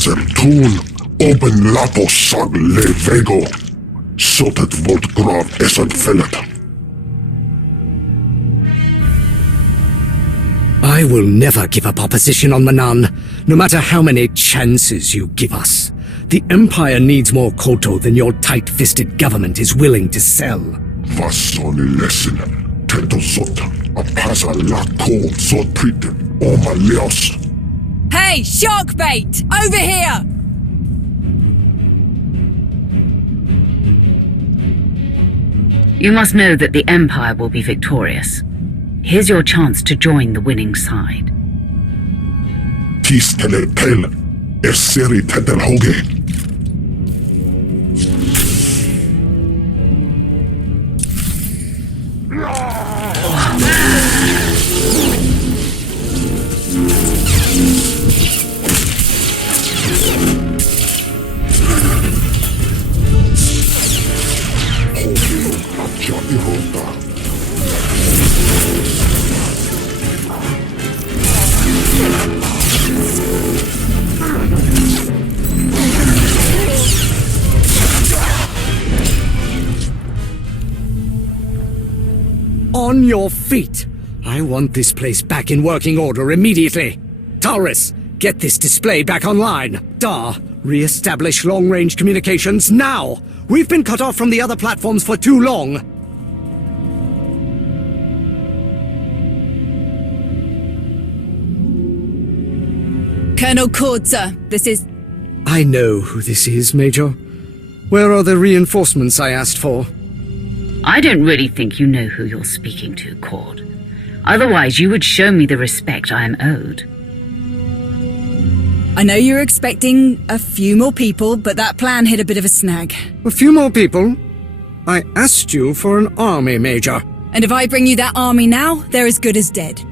Kasem Tun, Open Lapo Sag Le Vego, Sotet Volt Grav Esan Fellet. I will never give up our position on Manaan, no matter how many chances you give us. The Empire needs more koto than your tight-fisted government is willing to sell. Vassoni lesson, Tento Sot, Apasa La Ko Sot Prit, Oma Leos. Hey, shark bait! Over here! You must know that the Empire will be victorious. Here's your chance to join the winning side. Tis Tele Tel, Esseri Tetel Hoge. On your feet! I want this place back in working order immediately. Taurus, get this display back online. Dar, re-establish long-range communications now! We've been cut off from the other platforms for too long. Colonel Cord, sir. This is... I know who this is, Major. Where are the reinforcements I asked for? I don't really think you know who you're speaking to, Cord. Otherwise, you would show me the respect I am owed. I know you're expecting a few more people, but that plan hit a bit of a snag. A few more people? I asked you for an army, Major. And if I bring you that army now, they're as good as dead.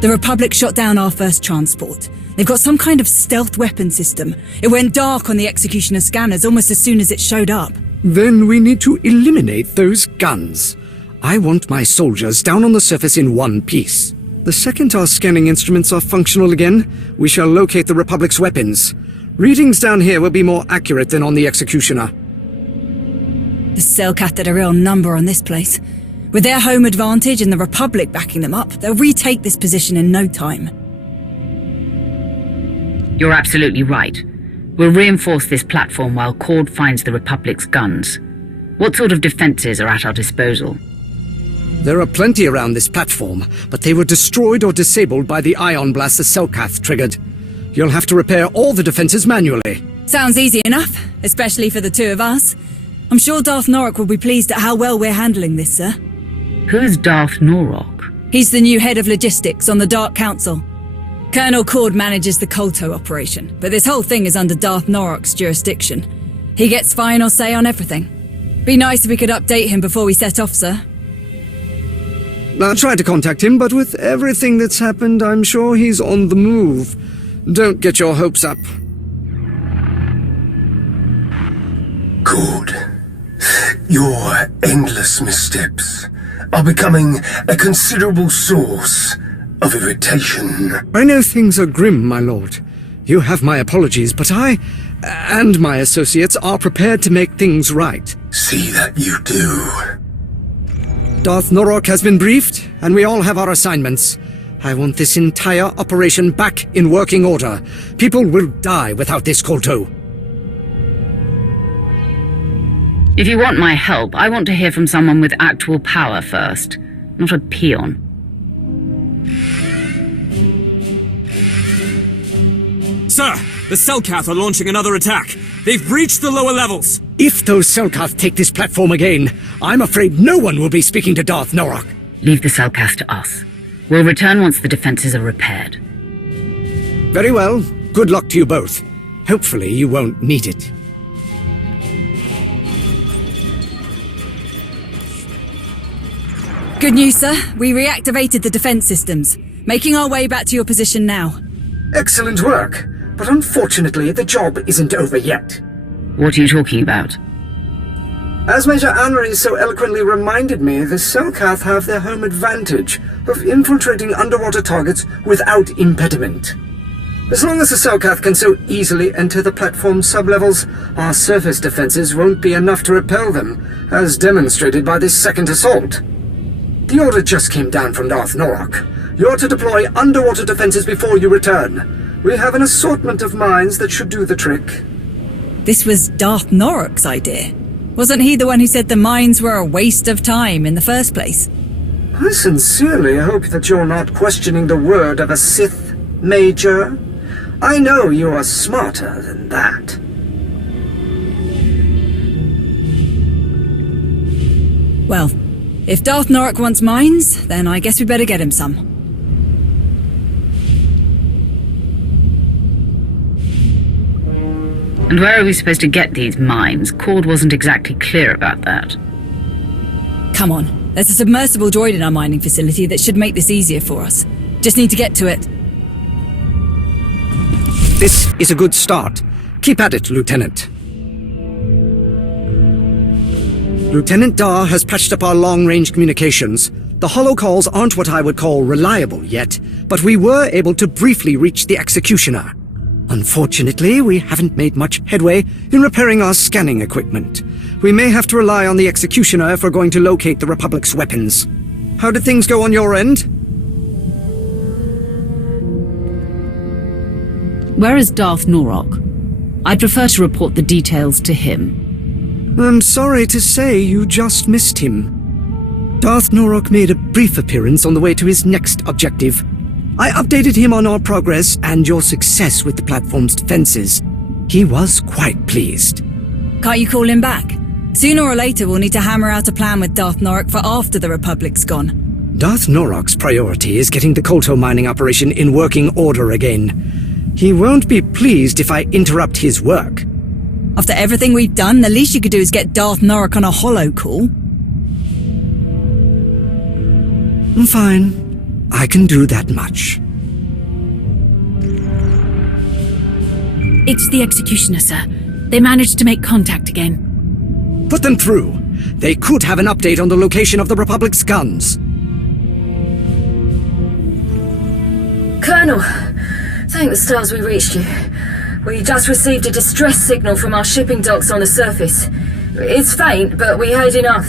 The Republic shot down our first transport. They've got some kind of stealth weapon system. It went dark on the Executioner scanners almost as soon as it showed up. Then we need to eliminate those guns. I want my soldiers down on the surface in one piece. The second our scanning instruments are functional again, we shall locate the Republic's weapons. Readings down here will be more accurate than on the Executioner. The Selkath had a real number on this place. With their home advantage and the Republic backing them up, they'll retake this position in no time. You're absolutely right. We'll reinforce this platform while Cord finds the Republic's guns. What sort of defenses are at our disposal? There are plenty around this platform, but they were destroyed or disabled by the ion blast the Selkath triggered. You'll have to repair all the defenses manually. Sounds easy enough, especially for the two of us. I'm sure Darth Norok will be pleased at how well we're handling this, sir. Who's Darth Norok? He's the new head of logistics on the Dark Council. Colonel Cord manages the Kolto operation, but this whole thing is under Darth Norok's jurisdiction. He gets final say on everything. Be nice if we could update him before we set off, sir. I tried to contact him, but with everything that's happened, I'm sure he's on the move. Don't get your hopes up. Cord, your endless missteps are becoming a considerable source of irritation. I know things are grim, my lord. You have my apologies, but I, and my associates, are prepared to make things right. See that you do. Darth Norok has been briefed, and we all have our assignments. I want this entire operation back in working order. People will die without this Kolto. If you want my help, I want to hear from someone with actual power first, not a peon. Sir, the Selkath are launching another attack. They've breached the lower levels. If those Selkath take this platform again, I'm afraid no one will be speaking to Darth Norok. Leave the Selkath to us. We'll return once the defenses are repaired. Very well. Good luck to you both. Hopefully you won't need it. Good news, sir. We reactivated the defense systems. Making our way back to your position now. Excellent work. But unfortunately, the job isn't over yet. What are you talking about? As Major Nannlie so eloquently reminded me, the Selkath have their home advantage of infiltrating underwater targets without impediment. As long as the Selkath can so easily enter the platform sublevels, our surface defenses won't be enough to repel them, as demonstrated by this second assault. The order just came down from Darth Norok. You're to deploy underwater defenses before you return. We have an assortment of mines that should do the trick. This was Darth Norok's idea. Wasn't he the one who said the mines were a waste of time in the first place? I sincerely hope that you're not questioning the word of a Sith, Major. I know you are smarter than that. Well, if Darth Norok wants mines, then I guess we better get him some. And where are we supposed to get these mines? Cord wasn't exactly clear about that. Come on, there's a submersible droid in our mining facility that should make this easier for us. Just need to get to it. This is a good start. Keep at it, Lieutenant. Lieutenant Dar has patched up our long-range communications. The holocalls aren't what I would call reliable yet, but we were able to briefly reach the Executioner. Unfortunately, we haven't made much headway in repairing our scanning equipment. We may have to rely on the Executioner if we're going to locate the Republic's weapons. How did things go on your end? Where is Darth Norok? I'd prefer to report the details to him. I'm sorry to say you just missed him. Darth Norok made a brief appearance on the way to his next objective. I updated him on our progress and your success with the platform's defenses. He was quite pleased. Can't you call him back? Sooner or later we'll need to hammer out a plan with Darth Norok for after the Republic's gone. Darth Norok's priority is getting the Kolto mining operation in working order again. He won't be pleased if I interrupt his work. After everything we've done, the least you could do is get Darth Norok on a holo call. Fine. I can do that much. It's the Executioner, sir. They managed to make contact again. Put them through. They could have an update on the location of the Republic's guns. Colonel, thank the stars we reached you. We just received a distress signal from our shipping docks on the surface. It's faint, but we heard enough.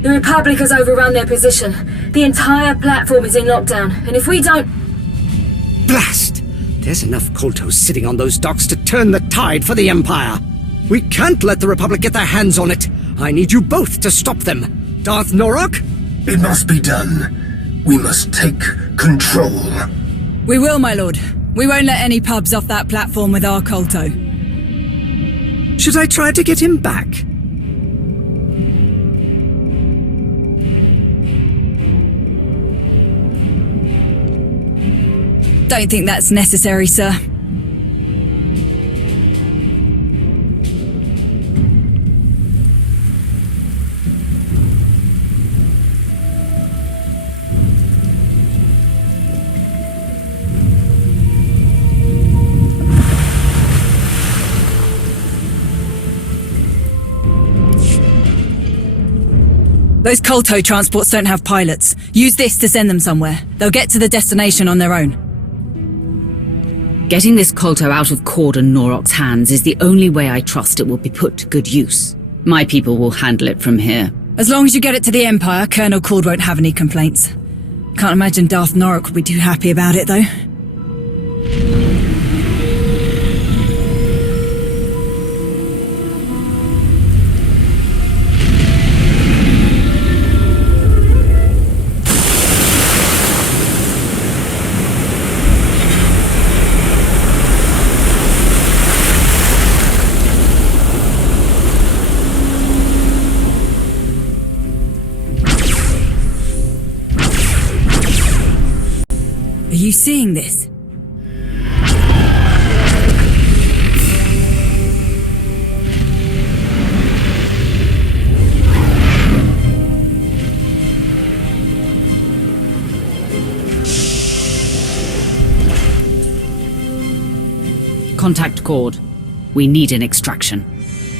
The Republic has overrun their position. The entire platform is in lockdown, and if we don't... Blast! There's enough Koltos sitting on those docks to turn the tide for the Empire. We can't let the Republic get their hands on it. I need you both to stop them. Darth Norok? It must be done. We must take control. We will, my lord. We won't let any pubs off that platform with our Kolto. Should I try to get him back? Don't think that's necessary, sir. Those Kolto transports don't have pilots. Use this to send them somewhere. They'll get to the destination on their own. Getting this Kolto out of Cord and Norok's hands is the only way I trust it will be put to good use. My people will handle it from here. As long as you get it to the Empire, Colonel Cord won't have any complaints. Can't imagine Darth Norok would be too happy about it, though. Are you seeing this? Contact Cord. We need an extraction.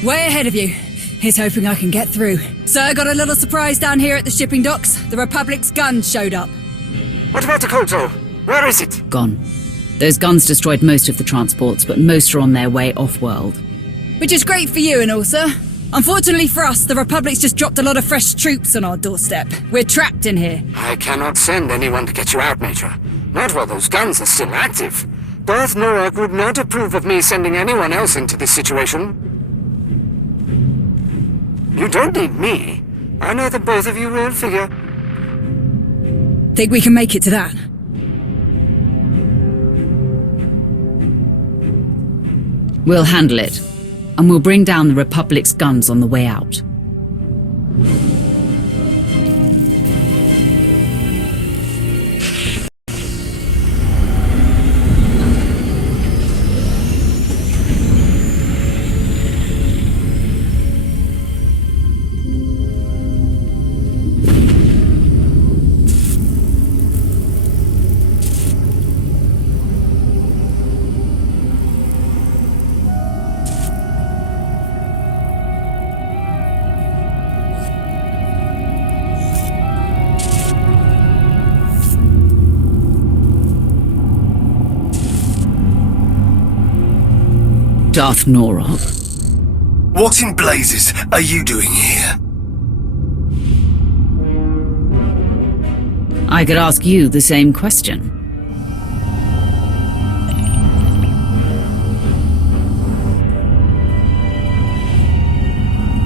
Way ahead of you. Here's hoping I can get through. Sir, got a little surprise down here at the shipping docks. The Republic's guns showed up. What about the Kolto? Where is it? Gone. Those guns destroyed most of the transports, but most are on their way off-world. Which is great for you and all, sir. Unfortunately for us, the Republic's just dropped a lot of fresh troops on our doorstep. We're trapped in here. I cannot send anyone to get you out, Major. Not while those guns are still active. Darth Norok would not approve of me sending anyone else into this situation. You don't need me. I know that both of you will figure. Think we can make it to that? We'll handle it, and we'll bring down the Republic's guns on the way out. Darth Norok? What in blazes are you doing here? I could ask you the same question.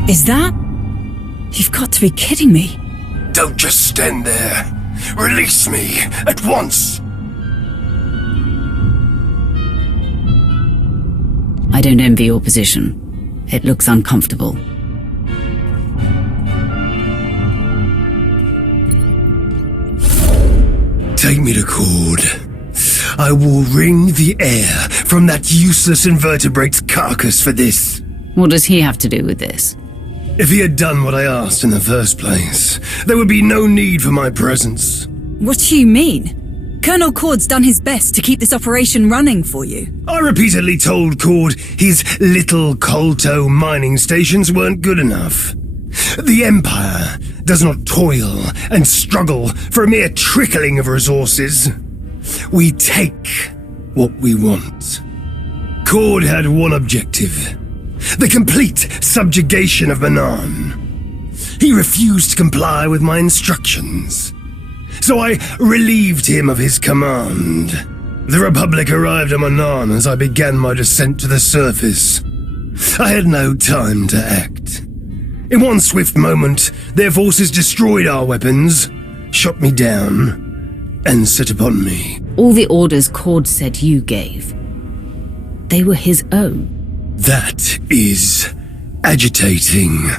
Is that? You've got to be kidding me. Don't just stand there. Release me at once. I don't envy your position. It looks uncomfortable. Take me to Cord. I will wring the air from that useless invertebrate's carcass for this. What does he have to do with this? If he had done what I asked in the first place, there would be no need for my presence. What do you mean? Colonel Cord's done his best to keep this operation running for you. I repeatedly told Cord his little Kolto mining stations weren't good enough. The Empire does not toil and struggle for a mere trickling of resources. We take what we want. Cord had one objective: the complete subjugation of Manaan. He refused to comply with my instructions, so I relieved him of his command. The Republic arrived at Manaan as I began my descent to the surface. I had no time to act. In one swift moment, their forces destroyed our weapons, shot me down, and set upon me. All the orders Cord said you gave, they were his own. That is agitating.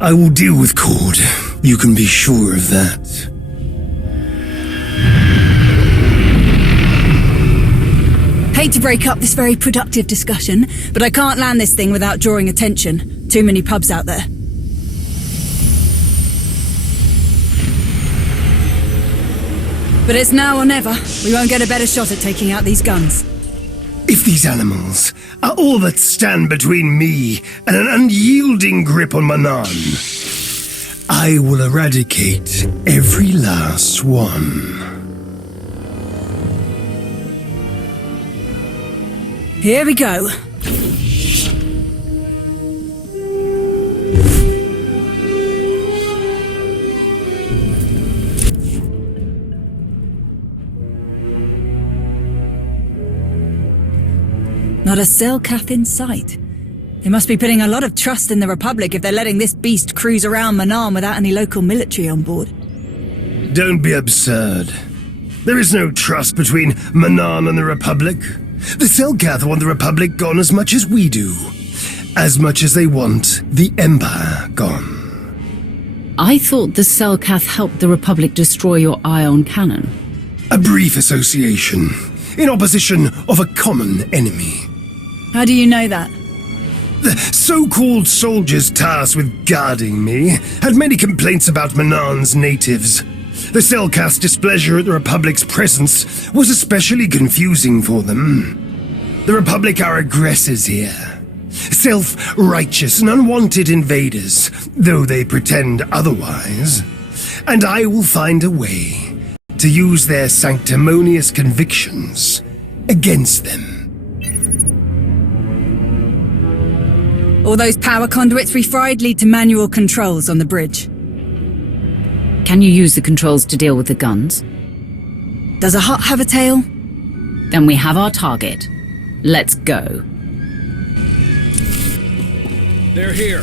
I will deal with Cord. You can be sure of that. Hate to break up this very productive discussion, but I can't land this thing without drawing attention. Too many pubs out there. But it's now or never. We won't get a better shot at taking out these guns. If these animals are all that stand between me and an unyielding grip on Manaan, I will eradicate every last one. Here we go. Not a Selkath in sight. They must be putting a lot of trust in the Republic if they're letting this beast cruise around Manaan without any local military on board. Don't be absurd. There is no trust between Manaan and the Republic. The Selkath want the Republic gone as much as we do. As much as they want the Empire gone. I thought the Selkath helped the Republic destroy your ion cannon. A brief association, in opposition of a common enemy. How do you know that? The so-called soldiers tasked with guarding me had many complaints about Manaan's natives. The Selkath's displeasure at the Republic's presence was especially confusing for them. The Republic are aggressors here. Self-righteous and unwanted invaders, though they pretend otherwise. And I will find a way to use their sanctimonious convictions against them. All those power conduits we fried lead to manual controls on the bridge. Can you use the controls to deal with the guns? Does a hut have a tail? Then we have our target. Let's go. They're here.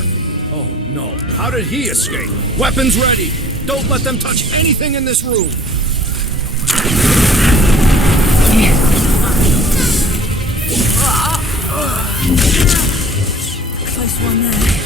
Oh no, how did he escape? Weapons ready! Don't let them touch anything in this room! Close one there.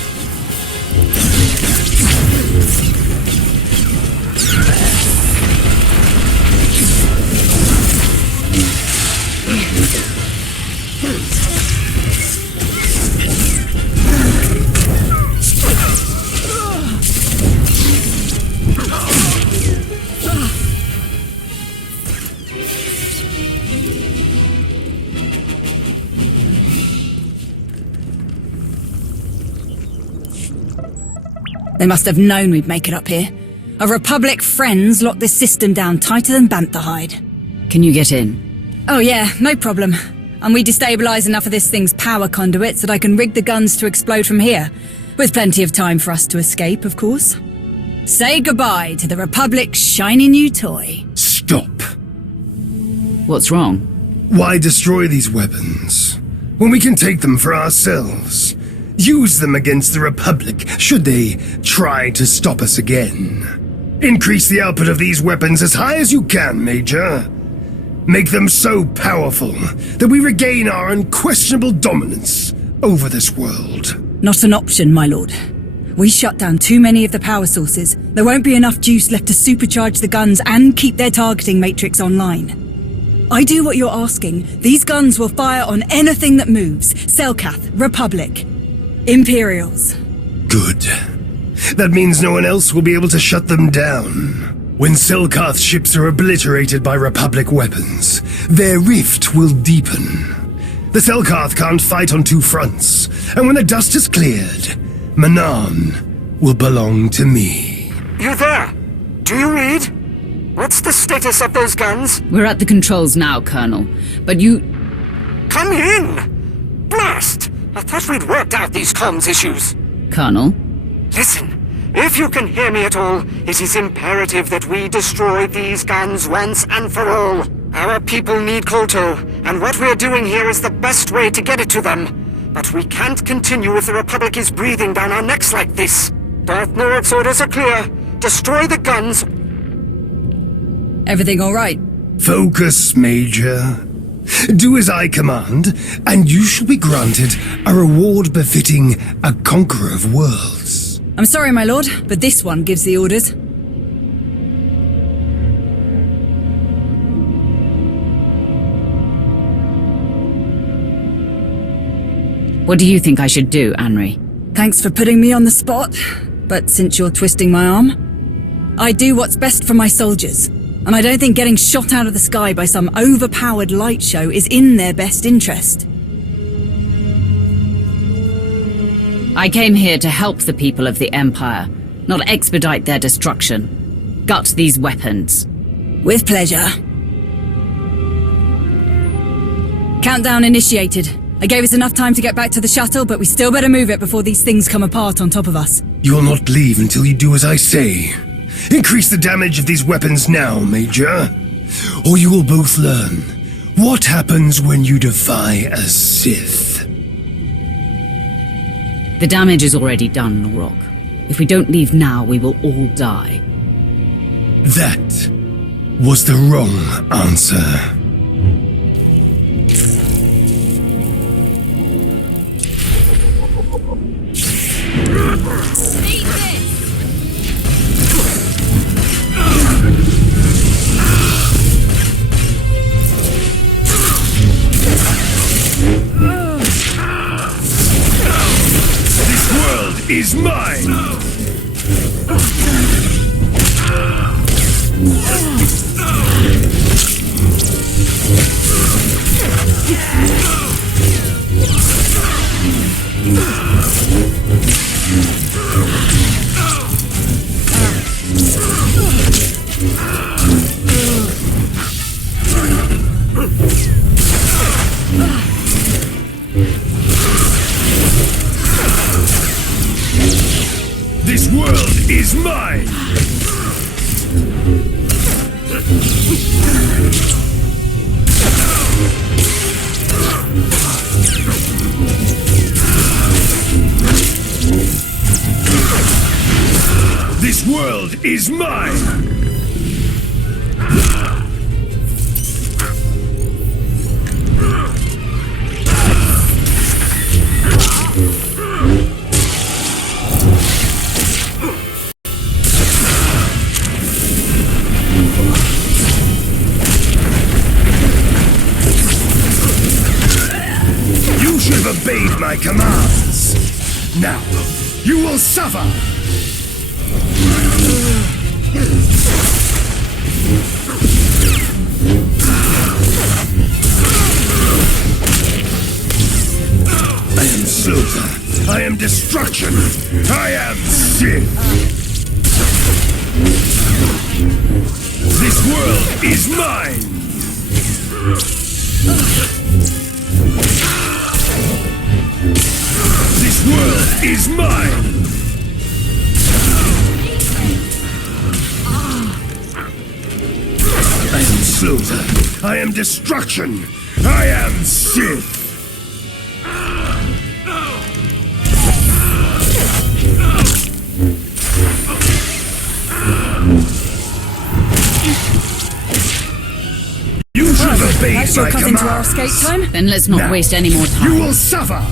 They must have known we'd make it up here. Our Republic friends locked this system down tighter than bantha hide. Can you get in? Oh yeah, no problem. And we destabilize enough of this thing's power conduits that I can rig the guns to explode from here. With plenty of time for us to escape, of course. Say goodbye to the Republic's shiny new toy. Stop. What's wrong? Why destroy these weapons when we can take them for ourselves? Use them against the Republic, should they try to stop us again. Increase the output of these weapons as high as you can, Major. Make them so powerful that we regain our unquestionable dominance over this world. Not an option, my lord. We shut down too many of the power sources. There won't be enough juice left to supercharge the guns and keep their targeting matrix online. I do what you're asking. These guns will fire on anything that moves. Selkath, Republic, Imperials. Good. That means no one else will be able to shut them down. When Selkath ships are obliterated by Republic weapons, their rift will deepen. The Selkath can't fight on two fronts, and when the dust is cleared, Manaan will belong to me. You there? Do you read? What's the status of those guns? We're at the controls now, Colonel. But you... Come in! Blast! I thought we'd worked out these comms issues. Colonel? Listen, if you can hear me at all, it is imperative that we destroy these guns once and for all. Our people need Kolto, and what we're doing here is the best way to get it to them. But we can't continue if the Republic is breathing down our necks like this. Darth Norok's orders are clear. Destroy the guns. Everything all right? Focus, Major. Do as I command, and you shall be granted a reward befitting a conqueror of worlds. I'm sorry, my lord, but this one gives the orders. What do you think I should do, Nannlie? Thanks for putting me on the spot, but since you're twisting my arm, I do what's best for my soldiers. And I don't think getting shot out of the sky by some overpowered light show is in their best interest. I came here to help the people of the Empire, not expedite their destruction. Gut these weapons. With pleasure. Countdown initiated. I gave us enough time to get back to the shuttle, but we still better move it before these things come apart on top of us. You will not leave until you do as I say. Increase the damage of these weapons now, Major. Or you will both learn what happens when you defy a Sith. The damage is already done, Norok. If we don't leave now, we will all die. That was the wrong answer. Is mine! is mine! This world is mine! You should have obeyed my commands. Now, you will suffer! I am slaughter. I am destruction. I am Sith. This world is mine. This world is mine. I am slaughter. I am destruction. I am Sith. You should have obeyed That's my your cut commands. into our escape time? Then let's not Now, waste any more time. You will suffer.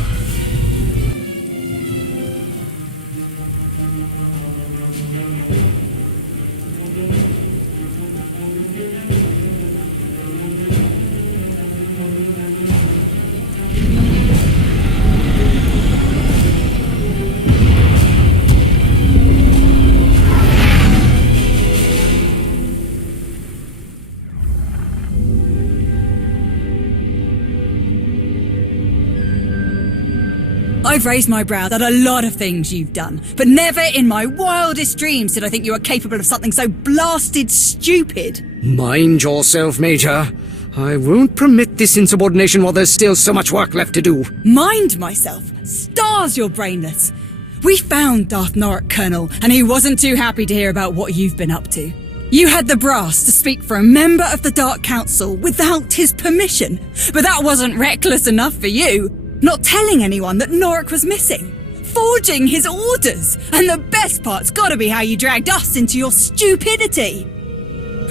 I've raised my brow at a lot of things you've done, but never in my wildest dreams did I think you were capable of something so blasted stupid. Mind yourself, Major. I won't permit this insubordination while there's still so much work left to do. Mind myself? Stars, you're brainless. We found Darth Norok, Colonel, and he wasn't too happy to hear about what you've been up to. You had the brass to speak for a member of the Dark Council without his permission, but that wasn't reckless enough for you. Not telling anyone that Norok was missing. Forging his orders. And the best part's gotta be how you dragged us into your stupidity.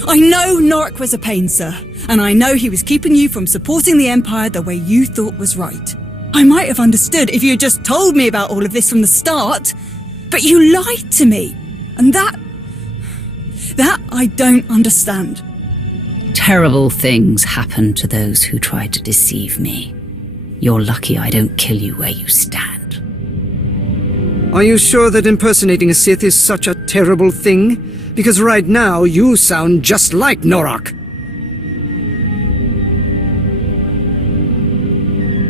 I know Norok was a pain, sir, and I know he was keeping you from supporting the Empire the way you thought was right. I might have understood if you had just told me about all of this from the start, but you lied to me, and that I don't understand. Terrible things happen to those who try to deceive me. You're lucky I don't kill you where you stand. Are you sure that impersonating a Sith is such a terrible thing? Because right now, you sound just like Norok.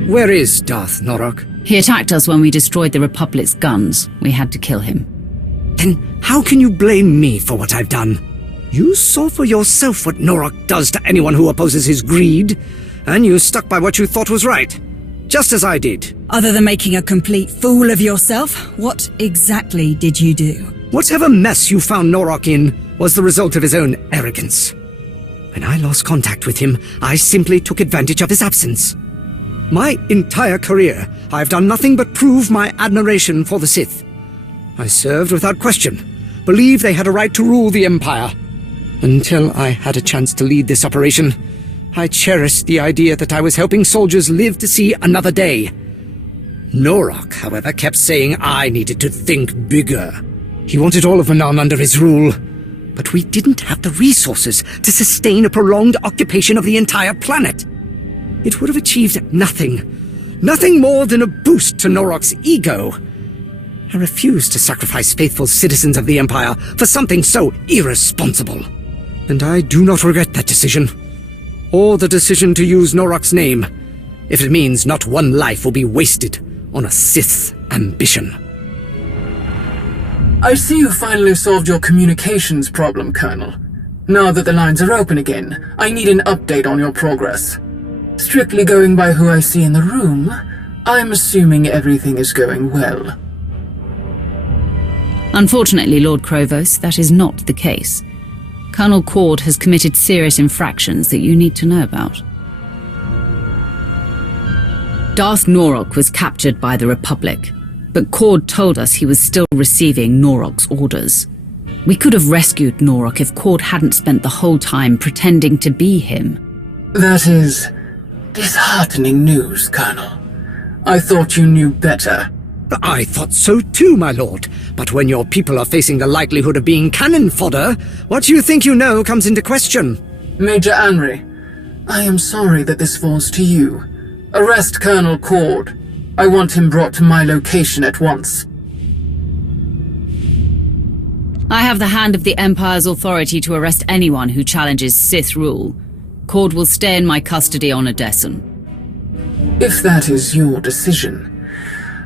Where is Darth Norok? He attacked us when we destroyed the Republic's guns. We had to kill him. Then how can you blame me for what I've done? You saw for yourself what Norok does to anyone who opposes his greed, and you stuck by what you thought was right. Just as I did. Other than making a complete fool of yourself, what exactly did you do? Whatever mess you found Norok in was the result of his own arrogance. When I lost contact with him, I simply took advantage of his absence. My entire career, I've done nothing but prove my admiration for the Sith. I served without question, believed they had a right to rule the Empire. Until I had a chance to lead this operation, I cherished the idea that I was helping soldiers live to see another day. Norok, however, kept saying I needed to think bigger. He wanted all of Manaan under his rule, but we didn't have the resources to sustain a prolonged occupation of the entire planet. It would have achieved nothing more than a boost to Norok's ego. I refused to sacrifice faithful citizens of the Empire for something so irresponsible. And I do not regret that decision. Or the decision to use Norok's name, if it means not one life will be wasted on a Sith's ambition. I see you finally solved your communications problem, Colonel. Now that the lines are open again, I need an update on your progress. Strictly going by who I see in the room, I'm assuming everything is going well. Unfortunately, Lord Krovos, that is not the case. Colonel Cord has committed serious infractions that you need to know about. Darth Norok was captured by the Republic, but Cord told us he was still receiving Norok's orders. We could have rescued Norok if Cord hadn't spent the whole time pretending to be him. That is disheartening news, Colonel. I thought you knew better. I thought so too, my lord. But when your people are facing the likelihood of being cannon fodder, what you think you know comes into question. Major Nannlie, I am sorry that this falls to you. Arrest Colonel Cord. I want him brought to my location at once. I have the hand of the Empire's authority to arrest anyone who challenges Sith rule. Cord will stay in my custody on Odessen. If that is your decision,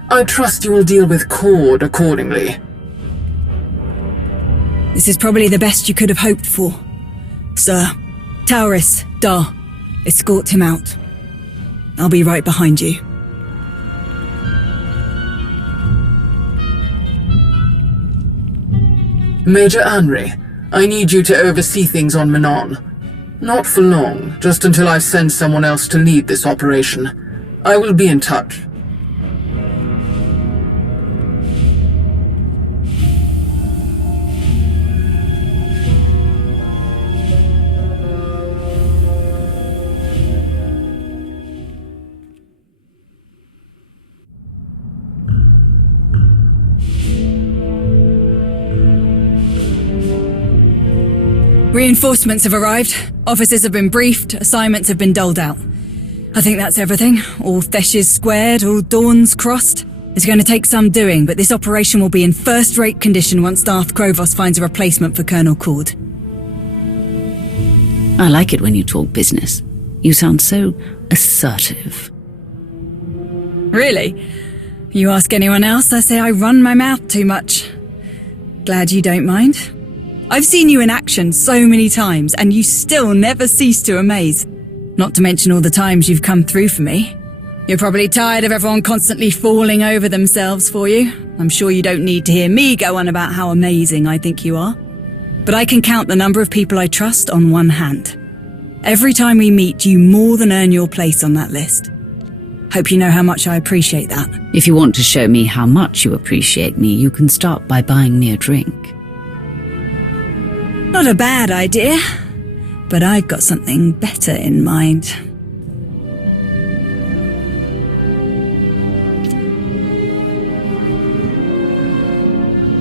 I trust you will deal with Cord accordingly. This is probably the best you could have hoped for. Sir, Tauris, Dar, escort him out. I'll be right behind you. Major Nannlie, I need you to oversee things on Manaan. Not for long, just until I send someone else to lead this operation. I will be in touch. Reinforcements have arrived. Officers have been briefed. Assignments have been doled out. I think that's everything. All Theshes squared, all Dawns crossed. It's going to take some doing, but this operation will be in first-rate condition once Darth Krovos finds a replacement for Colonel Cord. I like it when you talk business. You sound so assertive. Really? You ask anyone else, I say I run my mouth too much. Glad you don't mind. I've seen you in action so many times, and you still never cease to amaze. Not to mention all the times you've come through for me. You're probably tired of everyone constantly falling over themselves for you. I'm sure you don't need to hear me go on about how amazing I think you are. But I can count the number of people I trust on one hand. Every time we meet, you more than earn your place on that list. Hope you know how much I appreciate that. If you want to show me how much you appreciate me, you can start by buying me a drink. Not a bad idea, but I've got something better in mind.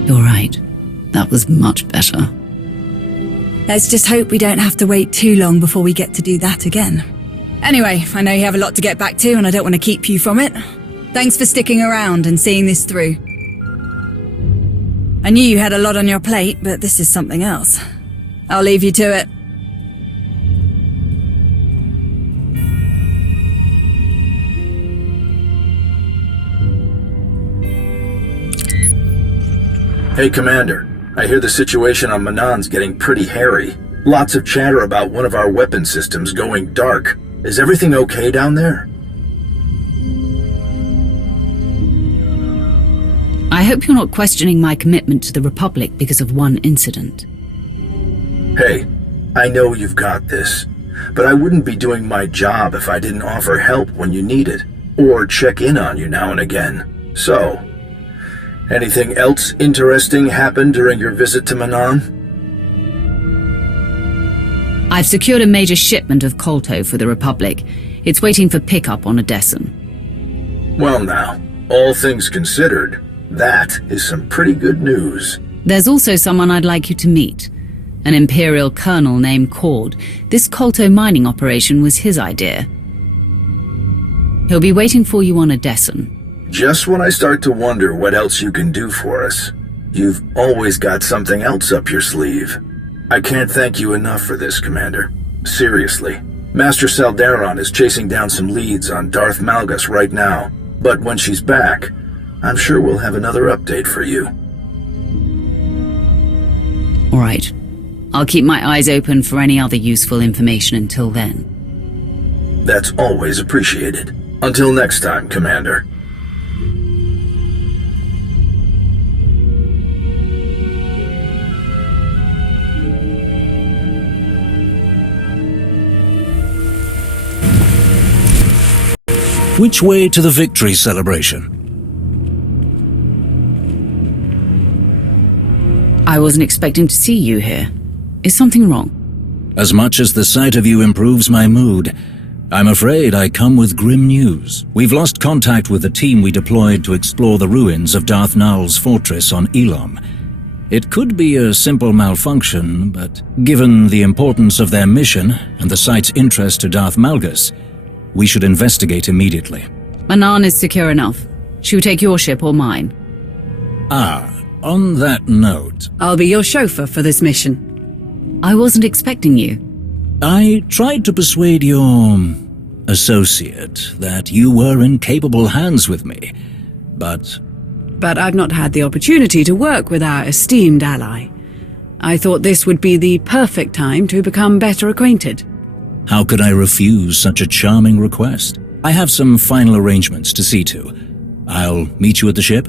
You're right. That was much better. Let's just hope we don't have to wait too long before we get to do that again. Anyway, I know you have a lot to get back to, and I don't want to keep you from it. Thanks for sticking around and seeing this through. I knew you had a lot on your plate, but this is something else. I'll leave you to it. Hey, Commander. I hear the situation on Manaan's getting pretty hairy. Lots of chatter about one of our weapon systems going dark. Is everything okay down there? I hope you're not questioning my commitment to the Republic because of one incident. Hey, I know you've got this, but I wouldn't be doing my job if I didn't offer help when you need it, or check in on you now and again. So, anything else interesting happened during your visit to Manaan? I've secured a major shipment of Kolto for the Republic. It's waiting for pickup on Odessen. Well now, all things considered, that is some pretty good news. There's also someone I'd like you to meet. An Imperial colonel named Cord. This Kolto mining operation was his idea. He'll be waiting for you on Odessen. Just when I start to wonder what else you can do for us, you've always got something else up your sleeve. I can't thank you enough for this, Commander. Seriously. Master Selkath is chasing down some leads on Darth Malgus right now, but when she's back, I'm sure we'll have another update for you. All right. I'll keep my eyes open for any other useful information until then. That's always appreciated. Until next time, Commander. Which way to the victory celebration? I wasn't expecting to see you here. Is something wrong? As much as the sight of you improves my mood, I'm afraid I come with grim news. We've lost contact with the team we deployed to explore the ruins of Darth Nall's fortress on Elom. It could be a simple malfunction, but given the importance of their mission and the site's interest to Darth Malgus, we should investigate immediately. Manaan is secure enough. Should we take your ship or mine? On that note... I'll be your chauffeur for this mission. I wasn't expecting you. I tried to persuade your associate that you were in capable hands with me, but... But I've not had the opportunity to work with our esteemed ally. I thought this would be the perfect time to become better acquainted. How could I refuse such a charming request? I have some final arrangements to see to. I'll meet you at the ship.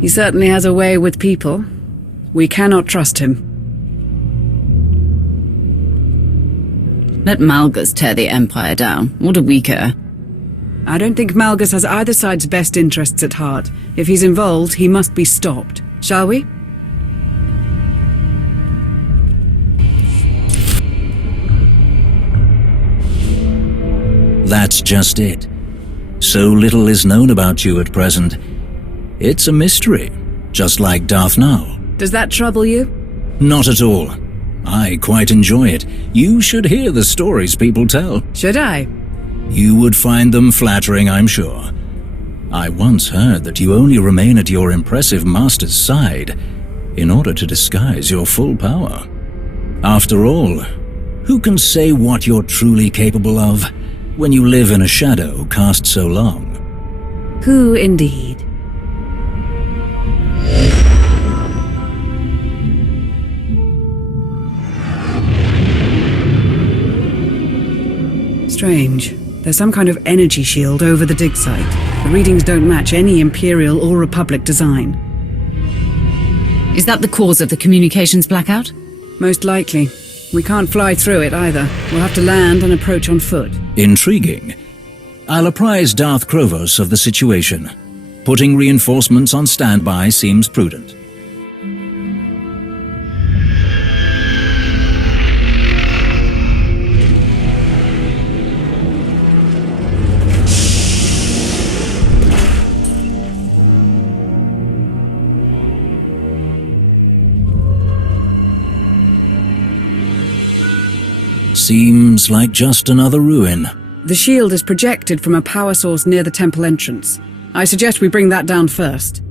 He certainly has a way with people. We cannot trust him. Let Malgus tear the Empire down. What do we care? I don't think Malgus has either side's best interests at heart. If he's involved, he must be stopped. Shall we? That's just it. So little is known about you at present. It's a mystery, just like Darth Nall. Does that trouble you? Not at all. I quite enjoy it. You should hear the stories people tell. Should I? You would find them flattering, I'm sure. I once heard that you only remain at your impressive master's side in order to disguise your full power. After all, who can say what you're truly capable of when you live in a shadow cast so long? Who indeed? Strange. There's some kind of energy shield over the dig site. The readings don't match any Imperial or Republic design. Is that the cause of the communications blackout? Most likely. We can't fly through it either. We'll have to land and approach on foot. Intriguing. I'll apprise Darth Krovos of the situation. Putting reinforcements on standby seems prudent. Seems like just another ruin. The shield is projected from a power source near the temple entrance. I suggest we bring that down first.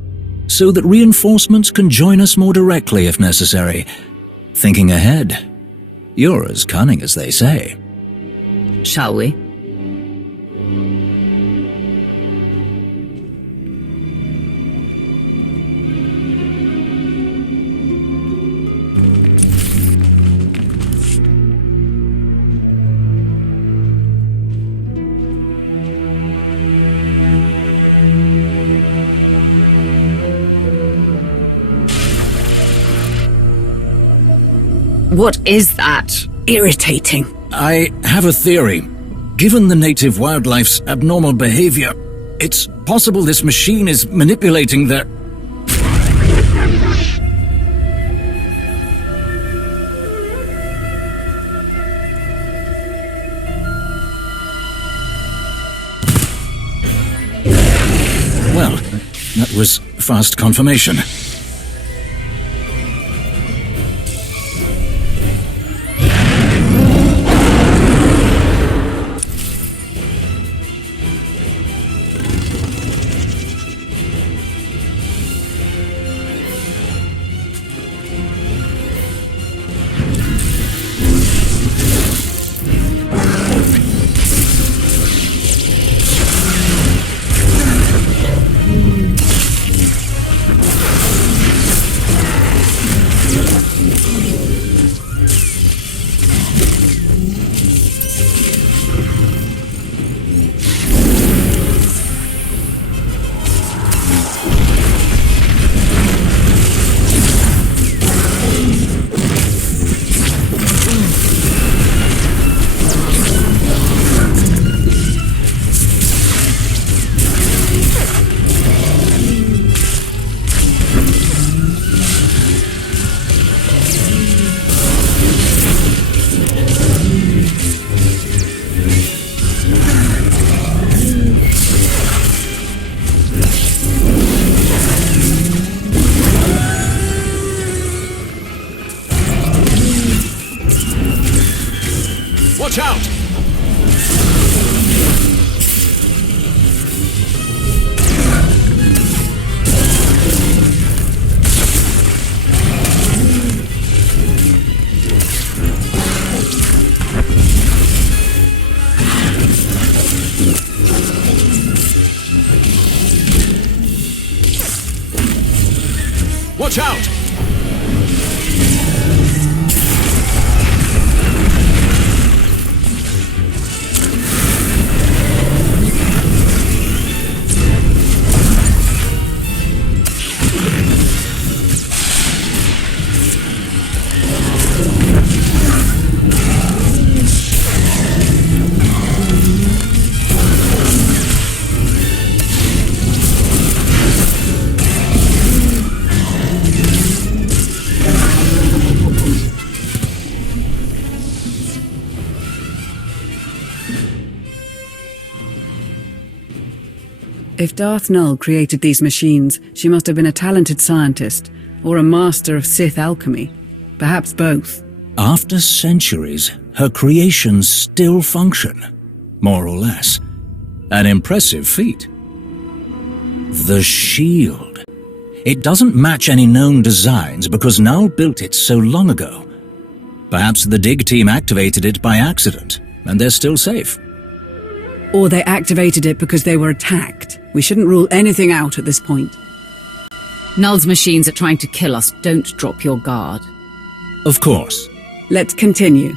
So that reinforcements can join us more directly if necessary. Thinking ahead. You're as cunning as they say. Shall we? What is that? Irritating. I have a theory. Given the native wildlife's abnormal behavior, it's possible this machine is manipulating their... Well, that was fast confirmation. Watch out! If Darth Null created these machines, she must have been a talented scientist, or a master of Sith alchemy. Perhaps both. After centuries, her creations still function, more or less. An impressive feat. The shield. It doesn't match any known designs because Null built it so long ago. Perhaps the dig team activated it by accident, and they're still safe. Or they activated it because they were attacked. We shouldn't rule anything out at this point. Null's machines are trying to kill us. Don't drop your guard. Of course. Let's continue.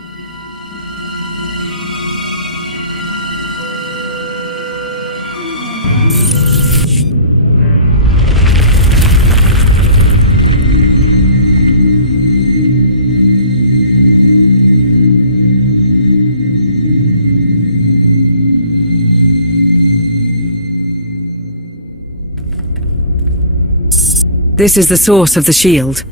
This is the source of the shield.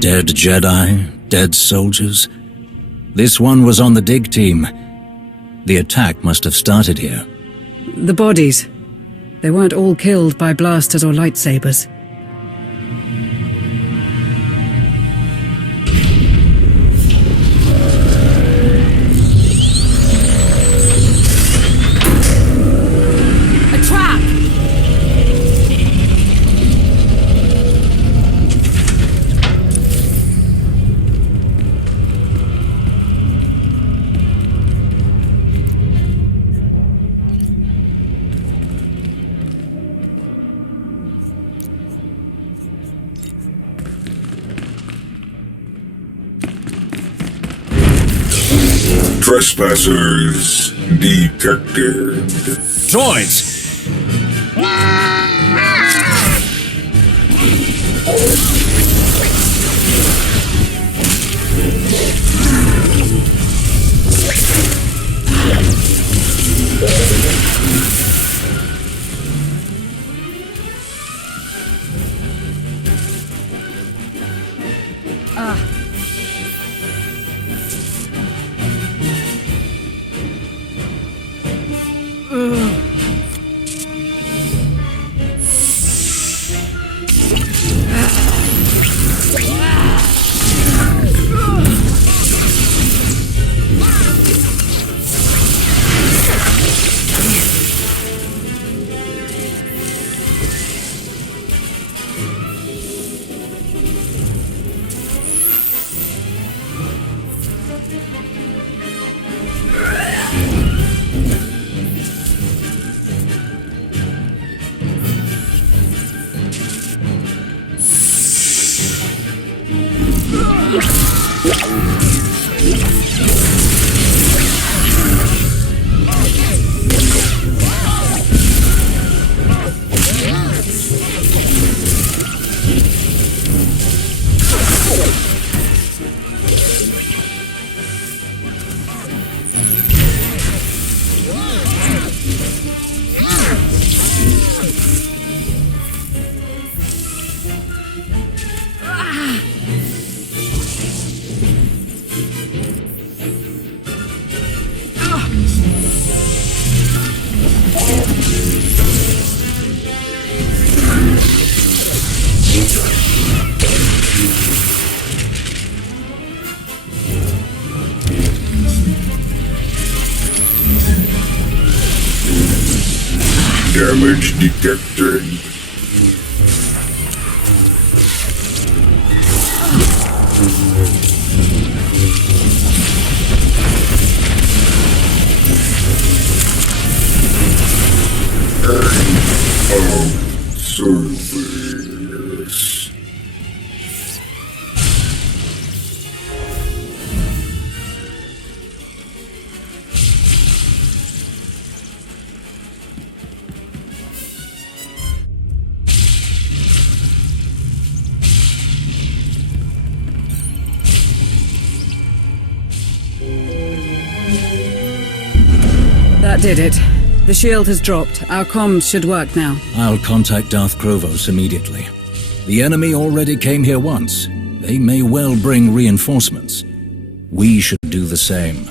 Dead Jedi, dead soldiers. This one was on the dig team. The attack must have started here. The bodies. They weren't all killed by blasters or lightsabers. Trespassers detected. Droids! Damage detected. Service. That did it. The shield has dropped. Our comms should work now. I'll contact Darth Krovos immediately. The enemy already came here once. They may well bring reinforcements. We should do the same.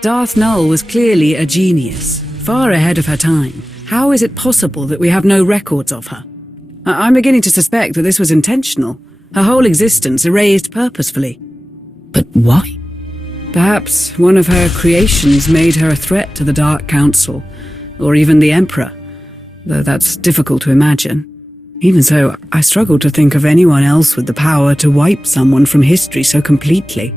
Darth Null was clearly a genius, far ahead of her time. How is it possible that we have no records of her? I'm beginning to suspect that this was intentional. Her whole existence erased purposefully. But why? Perhaps one of her creations made her a threat to the Dark Council, or even the Emperor, though that's difficult to imagine. Even so, I struggle to think of anyone else with the power to wipe someone from history so completely.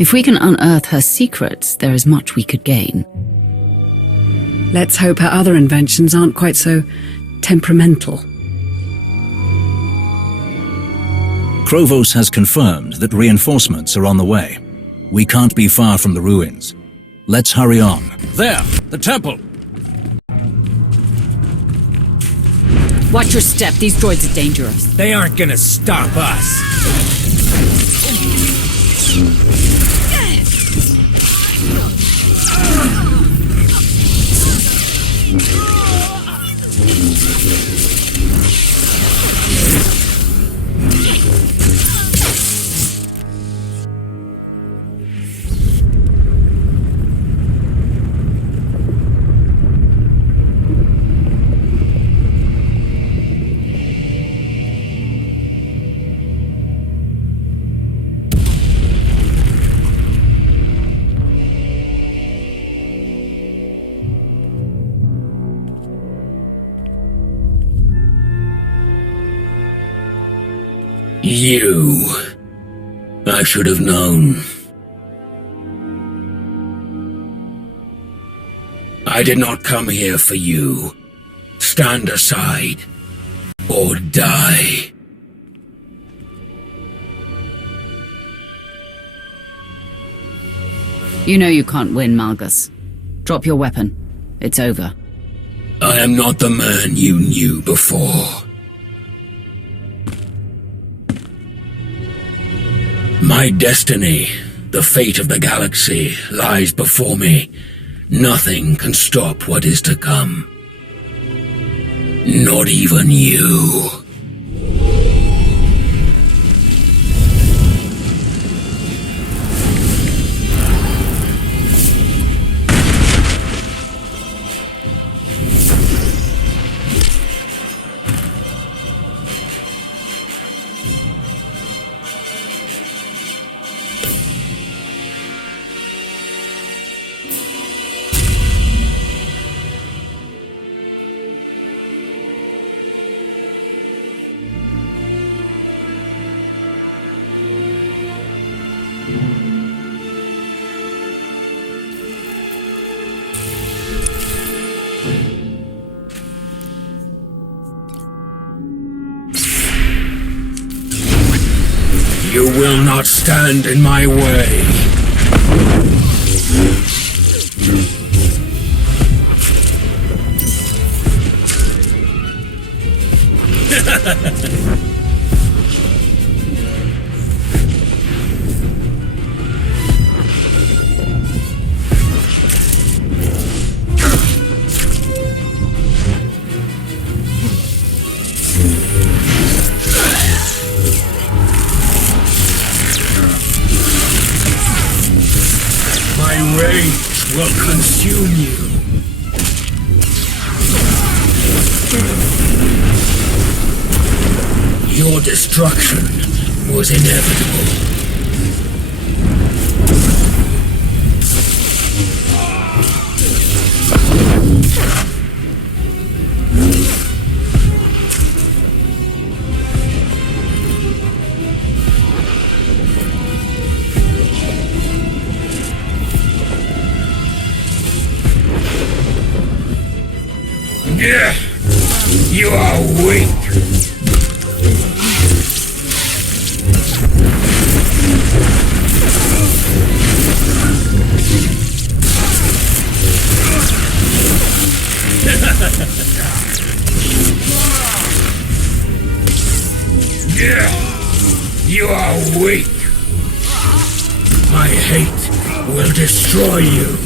If we can unearth her secrets, there is much we could gain. Let's hope her other inventions aren't quite so temperamental. Krovos has confirmed that reinforcements are on the way. We can't be far from the ruins. Let's hurry on. There! The temple! Watch your step, these droids are dangerous. They aren't gonna stop us. You. I should have known. I did not come here for you. Stand aside, or die. You know you can't win, Malgus. Drop your weapon. It's over. I am not the man you knew before. My destiny, the fate of the galaxy, lies before me. Nothing can stop what is to come. Not even you. You will not stand in my way. Rage will consume you. Your destruction was inevitable. You are weak. You are weak. My hate will destroy you.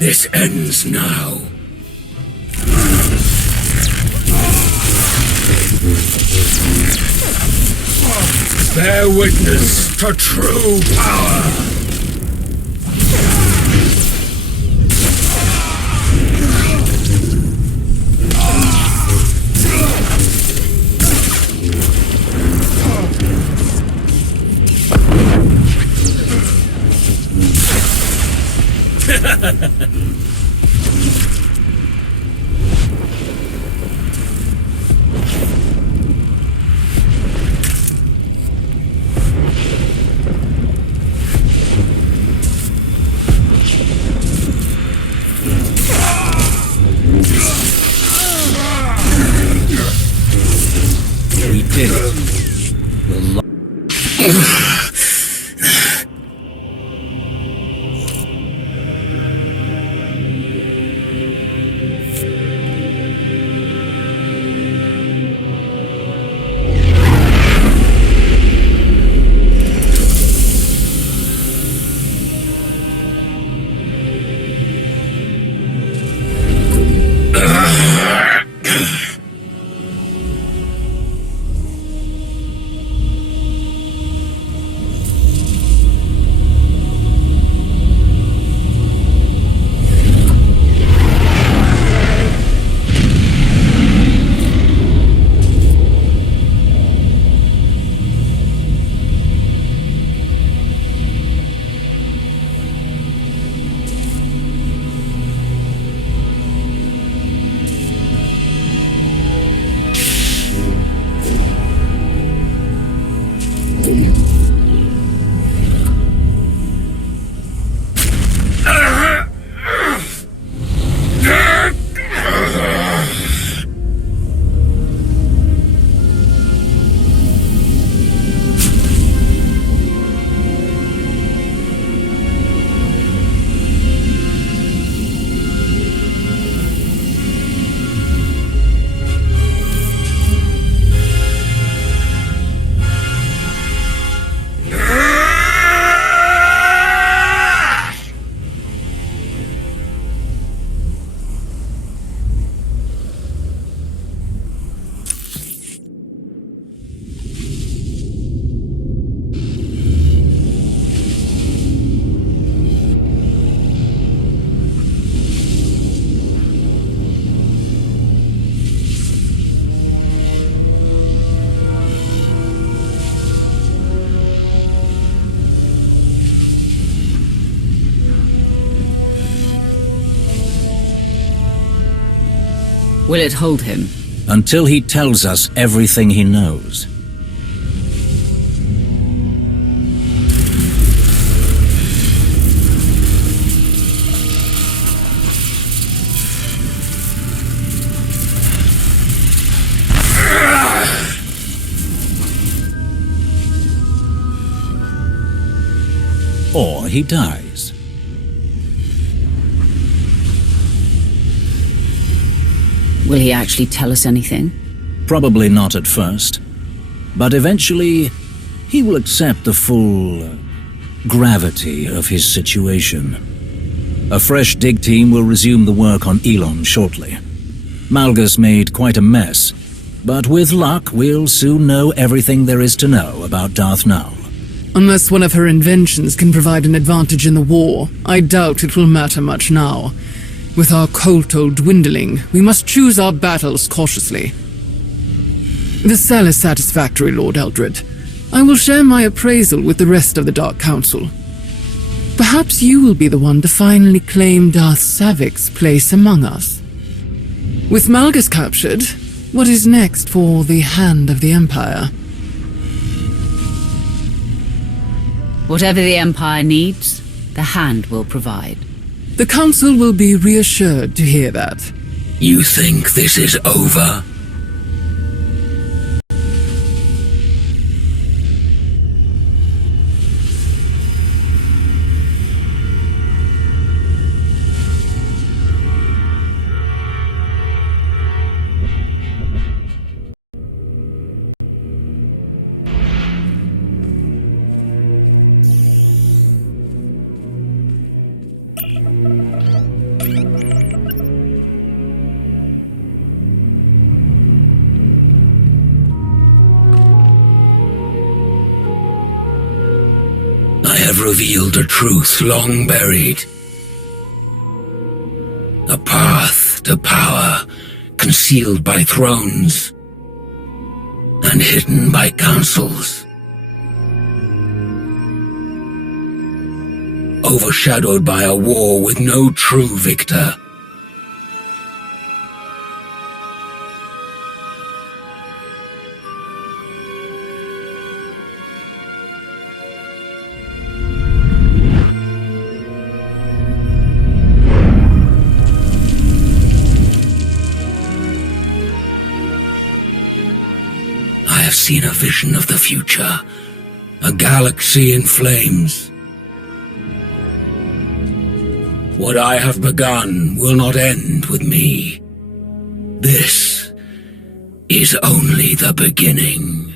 This ends now. Bear witness to true power. We did it. Will it hold him? Until he tells us everything he knows. Or he dies. Will he actually tell us anything? Probably not at first. But eventually, he will accept the full gravity of his situation. A fresh dig team will resume the work on Elom shortly. Malgus made quite a mess, but with luck, we'll soon know everything there is to know about Darth Nall. Unless one of her inventions can provide an advantage in the war, I doubt it will matter much now. With our Kolto dwindling, we must choose our battles cautiously. The cell is satisfactory, Lord Eldred. I will share my appraisal with the rest of the Dark Council. Perhaps you will be the one to finally claim Darth Savik's place among us. With Malgus captured, what is next for the Hand of the Empire? Whatever the Empire needs, the Hand will provide. The Council will be reassured to hear that. You think this is over? I have revealed a truth long buried. A path to power concealed by thrones and hidden by councils. Overshadowed by a war with no true victor. I have seen a vision of the future, a galaxy in flames. What I have begun will not end with me. This is only the beginning.